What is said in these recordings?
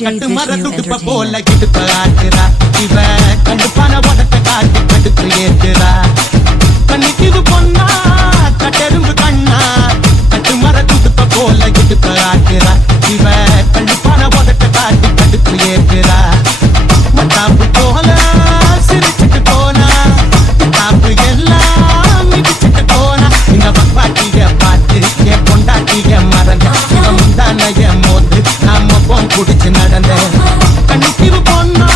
கட்டு மரத்துக்கு போல கிட்டு ஆட்டுறா இவ கண்டு பண உடட்ட காட்டி கடுத்து ஏத்துறா கண்ணிக்கு இது பொண்ணா கட்டெரும்பு கண்ணா கட்டு மரத்துக்கு போல கிட்டு ஆட்டுறா இவ கண்டு பண உடட்ட காட்டி கடுத்து ஏத்துறா மட்டாப்பு போல சிரிச்சுட்டு போனா தாப்பு எல்லாம் மிதிச்சுட்டு போனா இந்த பப்பாட்டிய பார்த்து என் பொண்டாட்டிய மறந்த முந்தான என் மோது நாம போன் குடிச்சு நடந்த கண்ணிக்கு பொண்ணா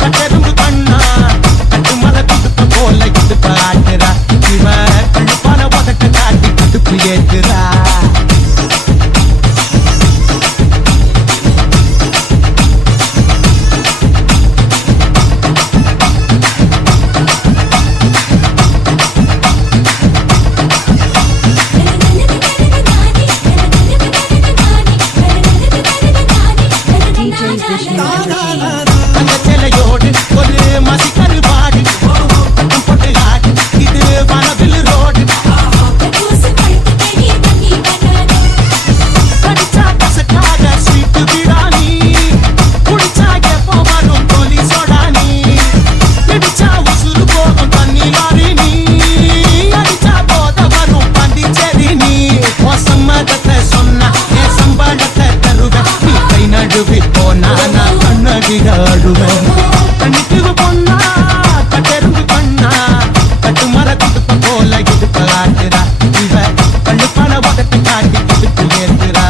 கட்டெரும்பு கண்ணா கட்டு மலை குடுத்த போல இது பாட்டுறா இவ கண்ணு பண உதட்ட காட்டி கடுப்பு ஏத்துறா கண்ணிக்கு பொண்ணா கட்டெரும்பு கண்ணா கட்டு மரத்துக்கு போல இது பாட்டுறா இவ கண்ணு பண உதட்டு காட்டி கடுப்பு ஏத்துறா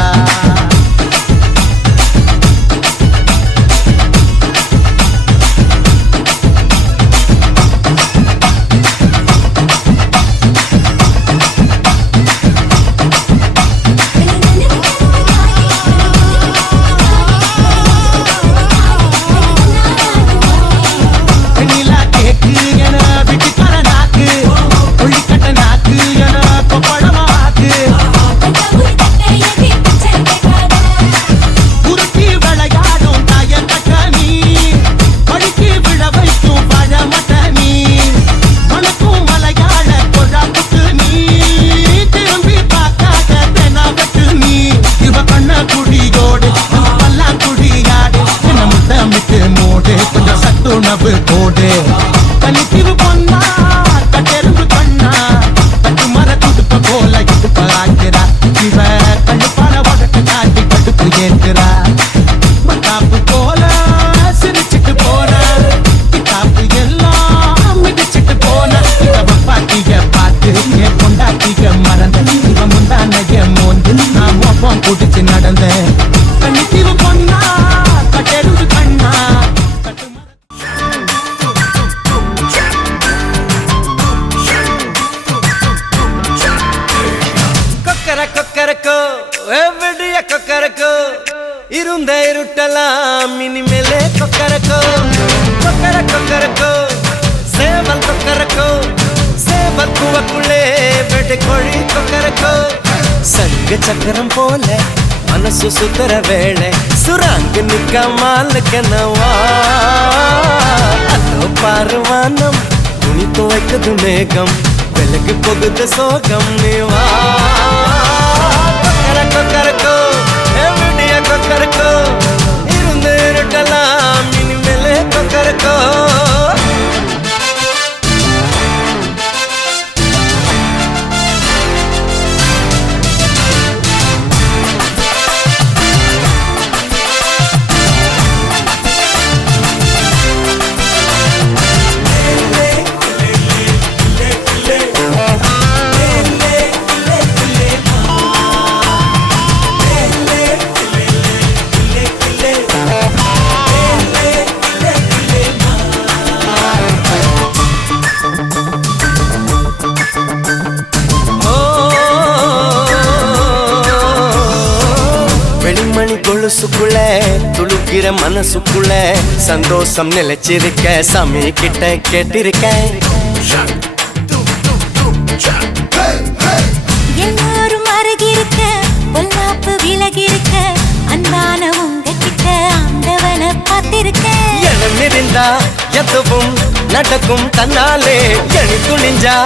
கனவு போடு கண்ணித்தீவு பொண்ணா கட்டெரும்பு கண்ணா கட்டு மர துடுப்ப போல இடுப்ப ஆக்குறா இவ கண்ணுப்பான உடட்ட காட்டி கடுப்பு ஏற்கிறா மத்தாப்பு போல சிரிச்சிட்டு போன கிட்டாப்பு எல்லாம் மிதிச்சிட்டு போன இவ பாட்டிய பார்த்து என் பொண்டாட்டிய மறந்த இவ முந்தானைய மோந்து நான் மோப்பம் குடிச்சு நடந்த கண்ணித்தீவு பொண்ணா கட்டெரும்பு கண்ணா கொக்கரக்கோ எவ்வடிய கொக்கரக்கோ இருந்த இருட்டலாம் இனிமேலே கொக்கரக்கோ கொக்கரக்கோ சேவல் கொக்கரக்கோ சேவல் கூவக்குள்ளே வெட்டு கோழி கொக்கரக்கோ சங்க சக்கரம் போல மனசு சுத்தர வேளை சுராங்கு நிக்கமாலுக்கனவா அதோ பாருவானம் துணி துவைக்குது மேகம் வெளுக்கு போகுது சோகம் நீவா கொக்கரக்கோ எவ்வடிய கொக்கரக்கோ இருந்து இருட்டலாம் இனிமேலே கொக்கரக்கோ கொலுசுக்குள்ள துளுக்கிற மனசுக்குள்ள சந்தோஷம் நிலைச்சிருக்க சாமி கிட்ட கேட்டிருக்கேன் எல்லாரும் அருகிருக்க பொல்லாப்பு விலகிருக்க அன்பான உங்ககிட்ட ஆண்டவனை பார்த்திருக்கேன் எண்ணம் இருந்தா எதுவும் நடக்கும் தன்னாலே எணி துணிஞ்சா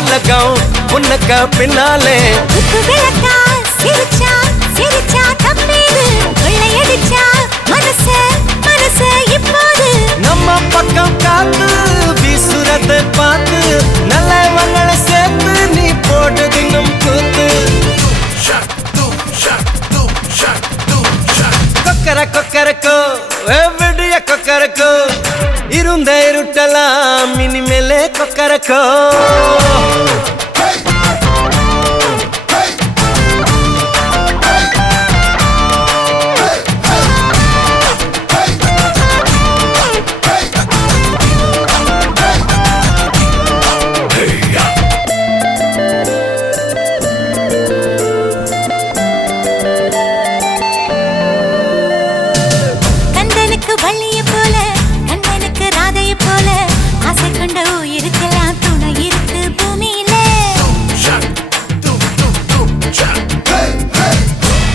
உலகம் உனக்க பின்னாலே விளக்கா சிரிச்சா சிரிச்சா தப்பேது கொள்ளையடிச்சா மனச இப்போது நம்ம பக்கம் காத்து வீசுறத பார்த்து நல்லவங்களை சேர்த்து நீ போட்டு தின்னும் கூத்து கொக்கரக்கோ எவ்வடிய கொக்கரக்கோ இருந்த இருட்டலாம் இனிமேலே கொக்கரக்கோ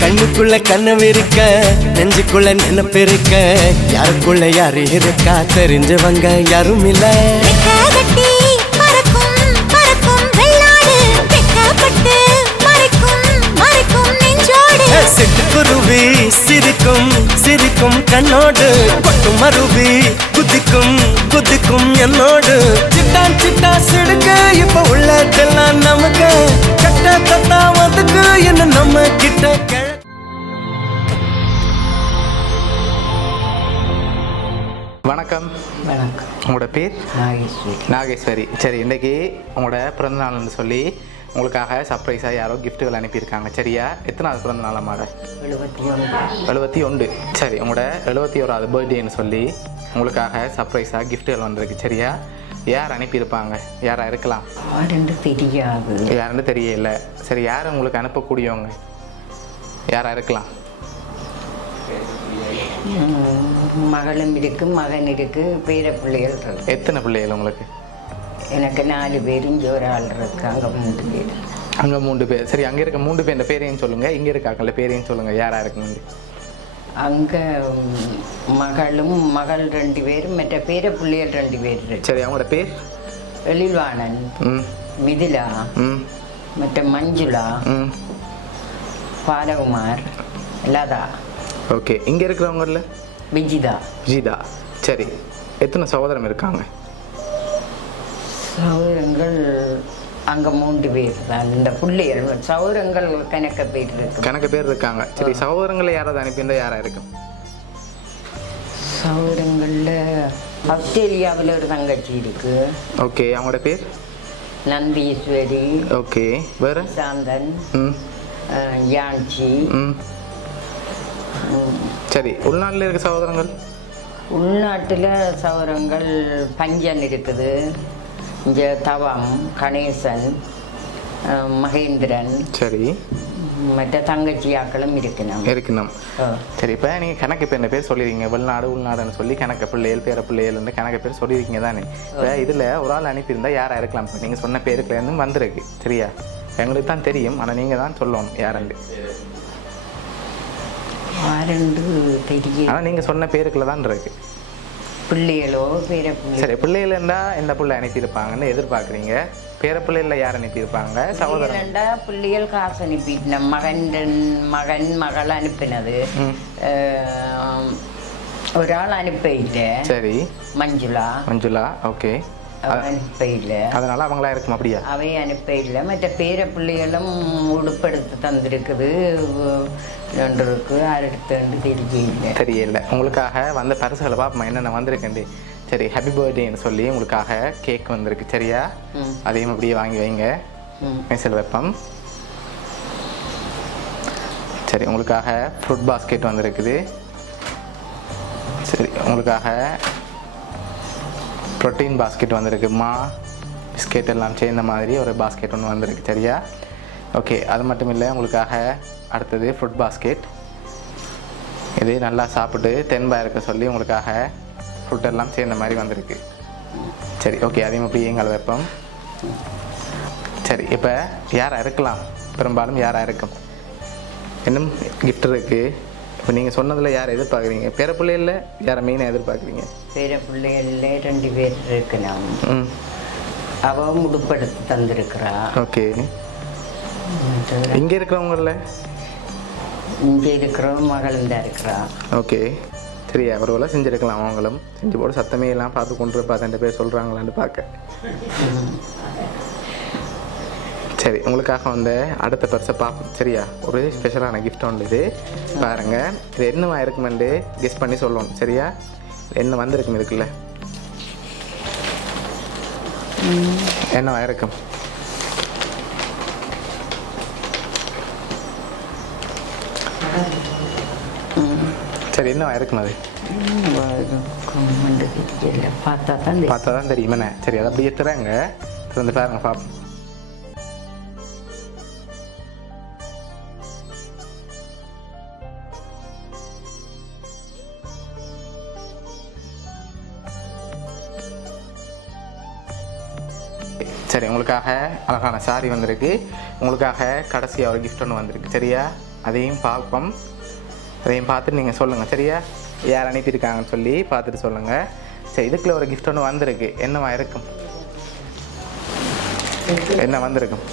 கண்ணுக்குள்ள கனவு இருக்க நெஞ்சுக்குள்ள நினைப்பு இருக்க யாருக்குள்ள யாரு இருக்கா தெரிஞ்சவங்க யாரும் இல்ல சிட்டுக்குருவி சிரிக்கும் சிரிக்கும் கண்ணோடு கொட்டு மருவி குதிக்கும் என்னோடு சிட்டா சிடுக்க இப்ப உள்ளதெல்லாம் நமக்கு கட்ட தத்தா வந்துக்கு என்ன நம்ம கிட்ட வணக்கம். உங்களோட பேர்? நாகேஸ்வரி. சரி, இன்றைக்கி உங்களோட பிறந்தநாள்னு சொல்லி உங்களுக்காக சர்ப்ரைஸாக யாரோ கிஃப்ட்டுகள் அனுப்பியிருக்காங்க. சரியா? எத்தனாவது பிறந்தநாள் அம்மாட? 71. சரி, உங்களோட 71வது பர்த்டேன்னு சொல்லி உங்களுக்காக சர்ப்ரைஸாக கிஃப்ட்டுகள் வந்திருக்கு. சரியா? யார் அனுப்பியிருப்பாங்க? யாராக இருக்கலாம்? தெரியாது. யாருன்னு தெரியல. சரி, யார் உங்களுக்கு அனுப்பக்கூடியவங்க யாராக இருக்கலாம்? மகளும் இருக்கு, மகன் இருக்கு, பேர பிள்ளைகள் இருக்கு. எத்தனை பிள்ளைகள் உங்களுக்கு? எனக்கு 4 பேர், இங்கே ஒரு ஆள் இருக்கு, அங்கே 3 பேர். அங்கே 3 பேர். சரி, அங்கே இருக்க 3 பேர் பேரையும் சொல்லுங்கள், இங்கே இருக்காங்கல்ல பேரையும் சொல்லுங்கள். யாராக இருக்குங்க? அங்கே மகள் 2 பேர், மற்ற பேர பிள்ளைகள் 2 பேர் இருக்கு. சரி, அவங்களோட பேர்? எழில்வாணன், மிதிலா, மற்ற மஞ்சுளா, பாலகுமார், லதா. ஓகே. இங்கே இருக்கிறவங்கள? விஜிதா. சரி, எத்தனை சகோதரம் இருக்காங்க? சௌரங்கள் அங்கே 3 பேர் தான். இந்த பிள்ளைகள் சௌரங்கள் கணக்க பேர் இருக்கு. கணக்கு பேர் இருக்காங்க. சரி, சகோதரங்களை யாராவது அனுப்பியிருந்தா யாராக இருக்கும்? சௌரங்களில் ஆஸ்திரேலியாவில் ஒரு தங்கச்சி இருக்கு. ஓகே, அவங்களோட பேர்? நந்தீஸ்வரி. ஓகே, வேறு? சாந்தன். ம் யான்சி. ம் சரி, உள்நாட்டில் இருக்க சகோதரங்கள்? உள்நாட்டில் சௌரங்கள் பஞ்சன் இருக்குது. இங்கே தவம், கணேசன், மகேந்திரன். சரி, மற்ற தங்கச்சியாக்களும் இருக்கணும். சரி, இப்போ நீங்கள் கணக்கு இப்போ என்ன பேர் சொல்லிடுறீங்க, வெளிநாடு உள்நாடுன்னு சொல்லி கணக்கு பிள்ளைகள் பேர பிள்ளைகள்னு கணக்கு பேர் சொல்லியிருக்கீங்க தானே. இப்போ இதில் ஒரு ஆள் அனுப்பியிருந்தால் யாராக இருக்கலாம்? இப்போ நீங்கள் சொன்ன பேருக்குலேருந்து வந்திருக்கு, சரியா? எங்களுக்கு தான் தெரியும், ஆனால் நீங்கள் தான் சொல்லணும் யாருண்டு. தெரியும், ஆனால் நீங்கள் சொன்ன பேருக்குள்ள தான் இருக்கு. பிள்ளைகளோ பேர சரி, பிள்ளைகள் இருந்தால் எந்த பிள்ளை அனுப்பியிருப்பாங்கன்னு எதிர்பார்க்குறீங்க? பேர பிள்ளைகளில் யார் அனுப்பியிருப்பாங்க? சகோதரன் பிள்ளைகள் காசு அனுப்பிட்டு மகள் அனுப்பினது. ஒரு ஆள் அனுப்ப இல்லை. சரி, மஞ்சுளா. ஓகே, அனுப்ப இல்லை, அதனால அவங்களா இருக்கும். அப்படியா? அவை அனுப்ப இல்லை. மற்ற பேர பிள்ளைகளும் உடுப்படுத்து தந்திருக்குது. இருக்கு அடுத்து தெரியல. உங்களுக்காக வந்த பரிசுகளை பார்ப்போம் என்னென்ன வந்திருக்குண்டு. சரி, ஹாப்பி பர்த்டேன்னு சொல்லி உங்களுக்காக கேக் வந்திருக்கு, சரியா? அதையும் அப்படியே வாங்கி வைங்க, மெசல் வெப்பம். சரி, உங்களுக்காக ஃப்ரூட் பாஸ்கெட் வந்திருக்குது. சரி, உங்களுக்காக ப்ரோட்டீன் பாஸ்கெட் வந்திருக்கு. பிஸ்கெட் எல்லாம் சேர்ந்த மாதிரி ஒரு பாஸ்கெட் ஒன்று வந்திருக்கு, சரியா? ஓகே, அது மட்டும் இல்லை, உங்களுக்காக அடுத்தது ஃப்ரூட் பாஸ்கெட். இது நல்லா சாப்பிட்டு தென்பாக இருக்க சொல்லி உங்களுக்காக ஃப்ரூட் எல்லாம் சேர்ந்த மாதிரி வந்திருக்கு. சரி, ஓகே, அதையும் அப்படி எங்களை வைப்போம். சரி, இப்போ யாராக இருக்கலாம்? பெரும்பாலும் யாராக இருக்கும்? இன்னும் கிஃப்ட் இருக்குது. இப்போ நீங்கள் சொன்னதில் யாரை எதிர்பார்க்குறீங்க? பேர பிள்ளைகளில் யாரை மெயினாக எதிர்பார்க்குறீங்க? பேர பிள்ளைகளில் 2 பேர் இருக்கணும். அவன் உடுப்படுத்தி தந்திருக்கிறா. ஓகே, இங்கே இருக்கிறவங்கள? இங்கே இருக்கிறவங்க மகளும் தான் இருக்கிறா. ஓகே, சரி, அவர்களெல்லாம் செஞ்சுருக்கலாம். அவங்களும் செஞ்சு போட்டு சத்தமே எல்லாம் பார்த்து கொண்டு பார்த்து 2 பேர் சொல்கிறாங்களான்னு பார்க்க. சரி, உங்களுக்காக வந்து அடுத்த பரிசை பார்ப்போம், சரியா? ஒரு ஸ்பெஷலான கிஃப்ட் ஒன்று இது பாருங்கள். இது என்னவா இருக்குமெண்டு கெஸ் பண்ணி சொல்லணும், சரியா? என்ன வந்திருக்கும் இருக்குல்ல, என்னவா இருக்கும்? சரி, என்னவா இருக்கும்? அது பார்த்தா தான் தெரியும் என்ன? சரி, அதை அப்படியே தராங்க, திறந்து பாருங்க பார்ப்போம். சரி, உங்களுக்காக அழகான சாரி வந்திருக்கு. உங்களுக்காக கடைசியாக ஒரு கிஃப்ட் ஒன்று வந்திருக்கு, சரியா? அதையும் பார்ப்போம். அதையும் பார்த்துட்டு நீங்கள் சொல்லுங்கள், சரியா? யார் அனுப்பியிருக்காங்கன்னு சொல்லி பார்த்துட்டு சொல்லுங்கள். சரி, இதுக்குள்ள ஒரு கிஃப்ட் ஒன்று வந்திருக்கு. என்னவா இருக்கும்? என்ன வந்திருக்கும்?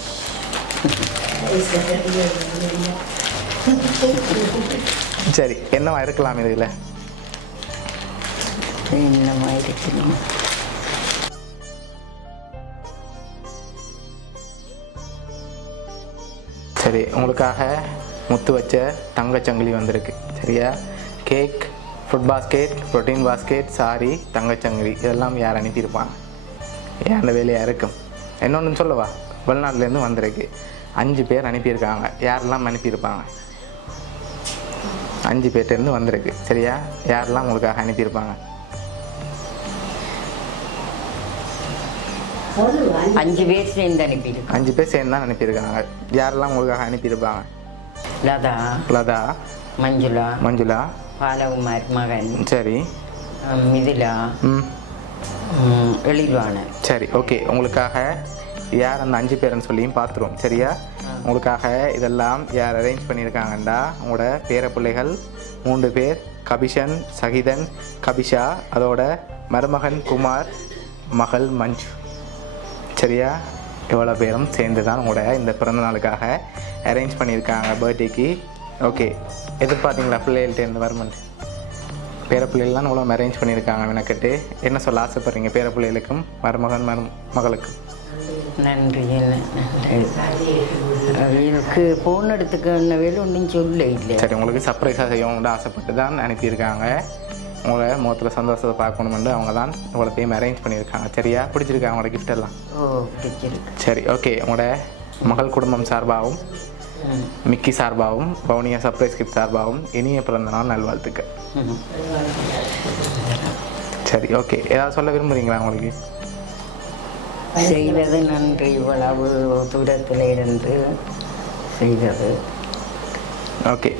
சரி, என்னவா இருக்கலாம் இதில்? என்னமா இருக்கணும்? சரி, உங்களுக்காக முத்து வச்ச தங்கச்சங்கிலி வந்திருக்கு, சரியா? Cake, fruit basket, protein basket, sari, தங்கச்சங்கிலி, இதெல்லாம் யார் அனுப்பியிருப்பாங்க? ஏன் அந்த வேலையாக இருக்கும்? இன்னொன்று சொல்லவா? வெளிநாட்டிலேருந்து வந்திருக்கு. 5 பேர் அனுப்பியிருக்காங்க. யாரெல்லாம் அனுப்பியிருப்பாங்க? 5 பேர்ட்டேருந்து வந்திருக்கு, சரியா? யாரெல்லாம் உங்களுக்காக அனுப்பியிருப்பாங்க? 5 பேர் சேர்ந்து அனுப்பியிருக்காங்க. 5 பேர் சேர்ந்து தான் அனுப்பியிருக்காங்க. யாரெல்லாம் உங்களுக்காக அனுப்பியிருப்பாங்க? லதா, மஞ்சுளா, பாலகுமார் மகன், சரி, மிதிலா, எழில்வாணன். சரி, ஓகே. உங்களுக்காக யார் அந்த 5 பேருன்னு சொல்லியும் பார்த்துருவோம், சரியா? உங்களுக்காக இதெல்லாம் யார் அரேஞ்ச் பண்ணியிருக்காங்கண்டா உங்களோட பேர பிள்ளைகள் 3 பேர், கபிஷன், சகிதன், கபிஷா, அதோட மருமகன் குமார், மகள் மஞ்சு, சரியா? எவ்வளோ பேரும் சேர்ந்து தான் உங்களோட இந்த பிறந்த நாளுக்காக அரேஞ்ச் பண்ணியிருக்காங்க பர்த்டேக்கு. ஓகே, எதிர்பார்த்தீங்களா பிள்ளைகள்கிட்ட இருந்து வருமெண்ட்? பேரப்பிள்ளைகள்லாம் இவ்வளோ அரேஞ்ச் பண்ணியிருக்காங்க மெனக்கட்டு. என்ன சொல்ல ஆசைப்படுறீங்க பேரப்பிள்ளைகளுக்கும் மருமகன் மகளுக்கும்? நன்றி. எனக்கு ஃபோன் எடுத்துக்க வேலை ஒன்றும் சொல்ல இல்லை. சரி, உங்களுக்கு சர்ப்ரைஸாக செய்யணும்னு ஆசைப்பட்டு தான் அனுப்பியிருக்காங்க. உங்களை முகத்தில் சந்தோஷத்தை பார்க்கணுமென்று அவங்க தான் இவ்வளோத்தையும் அரேஞ்ச் பண்ணியிருக்காங்க. சரியா? பிடிச்சிருக்காங்க உங்களோட கிஃப்ட் எல்லாம்? ஓ, பிடிச்சிருக்கு. சரி, ஓகே. உங்களோட மகள் குடும்பம் சார்பாகவும் மிக்கி சார்பாகவும் பவுனியா சர்ப்ரைஸ் கிஃப்ட் சார்பாகவும் இனிய பிறந்த நாள் நல்வாழ்த்துக்கள். சரி, ஓகே. ஏதாவது சொல்ல விரும்புகிறீங்களா உங்களுக்கு? செய்தது நன்றி, இவ்வளவு தூரத்தில் இருந்து செய்தது. ஓகே.